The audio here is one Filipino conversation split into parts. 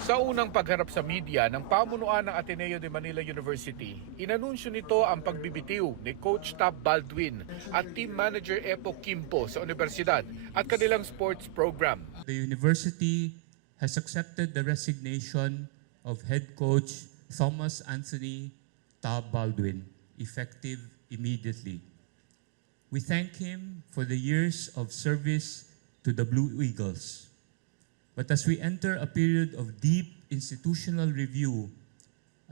Sa unang pagharap sa media ng pamunuan ng Ateneo de Manila University, inanunsyo nito ang pagbibitiw ni Coach Tab Baldwin at Team Manager Epo Kimpo sa universidad at kanilang sports program. The university has accepted the resignation of head coach Thomas Anthony Tab Baldwin, effective immediately. We thank him for the years of service to the Blue Eagles. But as we enter a period of deep institutional review,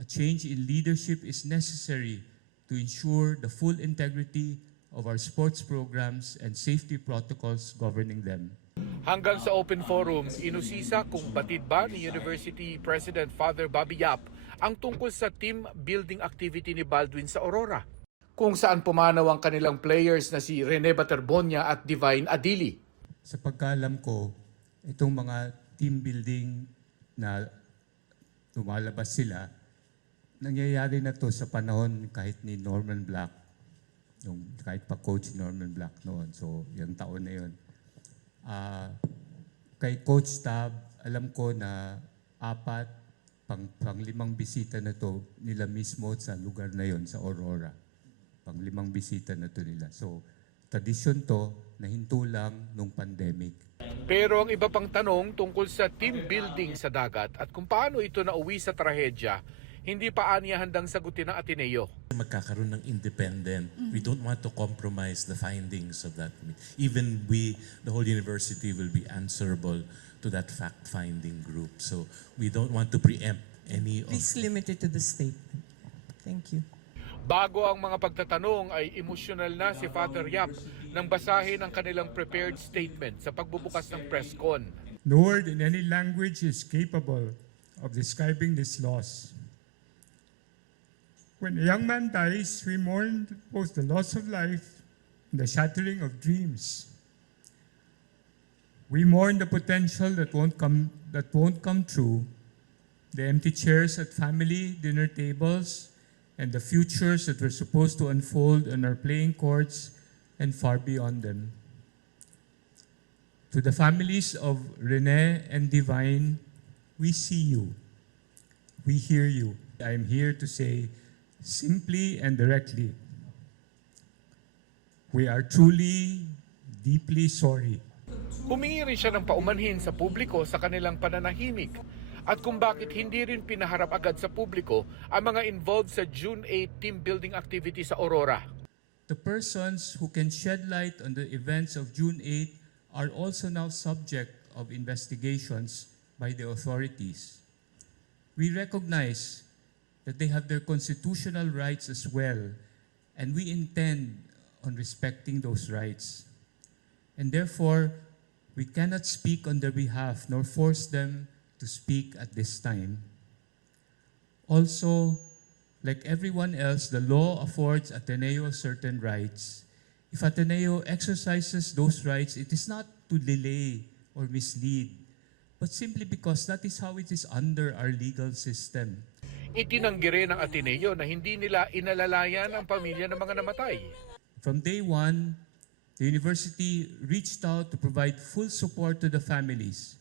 a change in leadership is necessary to ensure the full integrity of our sports programs and safety protocols governing them. Hanggang sa open forum, inusisa kung batid ba ni University President Father Bobby Yap ang tungkol sa team building activity ni Baldwin sa Aurora, kung saan pumanaw ang kanilang players na si Rene Baterbonia at Divine Adili. Sa pagkaalam ko, itong mga team building na lumalabas sila, nangyayari na to sa panahon kahit ni Norman Black, kahit pa coach Norman Black noon. So, yung taon na yun. Kay Coach Tab, alam ko na 4, pang 5 bisita na to nila mismo sa lugar na yon sa Aurora. Pang 5 bisita na to nila. So, tradisyon to na hinto lang nung pandemic. Pero ang iba pang tanong tungkol sa team building sa dagat at kung paano ito nauwi sa trahedya, hindi pa aniya handang sagutin ng Ateneo. Magkakaroon ng independent. We don't want to compromise the findings of that. Even we, the whole university, will be answerable to that fact-finding group. So we don't want to preempt any of... Please limit it to the statement. Thank you. Bago ang mga pagtatanong ay emosyonal na si Father Yap nang basahin ang kanilang prepared statement sa pagbubukas ng press con. No word in any language is capable of describing this loss. When a young man dies, we mourn both the loss of life and the shattering of dreams. We mourn the potential that won't come true, the empty chairs at family dinner tables, and the futures that were supposed to unfold on our playing courts and far beyond them. To the families of Rene and Divine, we see you. We hear you. I am here to say simply and directly, we are truly, deeply sorry. Humingi rin siya ng paumanhin sa publiko sa kanilang pananahimik at kung bakit hindi rin pinaharap agad sa publiko ang mga involved sa June 8 team building activity sa Aurora. The persons who can shed light on the events of June 8 are also now subject of investigations by the authorities. We recognize that they have their constitutional rights as well, and we intend on respecting those rights. And therefore, we cannot speak on their behalf nor force them to speak at this time. Also, like everyone else, the law affords Ateneo certain rights. If Ateneo exercises those rights, it is not to delay or mislead, but simply because that is how it is under our legal system. Itinanggi rin ng Ateneo na hindi nila inalalayan ang pamilya ng mga namatay. From day one, the university reached out to provide full support to the families.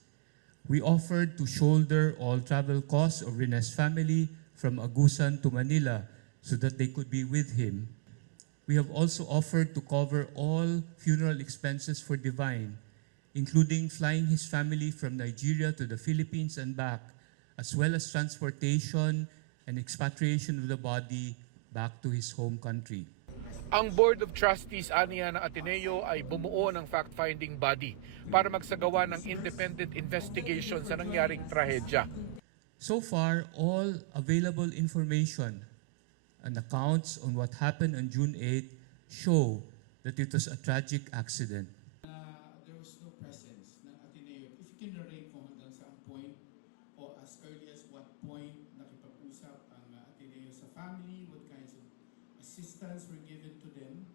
We offered to shoulder all travel costs of Rene's family from Agusan to Manila so that they could be with him. We have also offered to cover all funeral expenses for Divine, including flying his family from Nigeria to the Philippines and back, as well as transportation and expatriation of the body back to his home country. Ang Board of Trustees aniya ng Ateneo ay bumuo ng fact-finding body para magsagawa ng independent investigation sa nangyaring trahedya. So far, all available information and accounts on what happened on June 8 show that it was a tragic accident. There was no presence ng Ateneo. If you can narrate kung hanggang saan point o as early as what point nakipag-usap ang Ateneo sa family, what kinds of assistance were given to them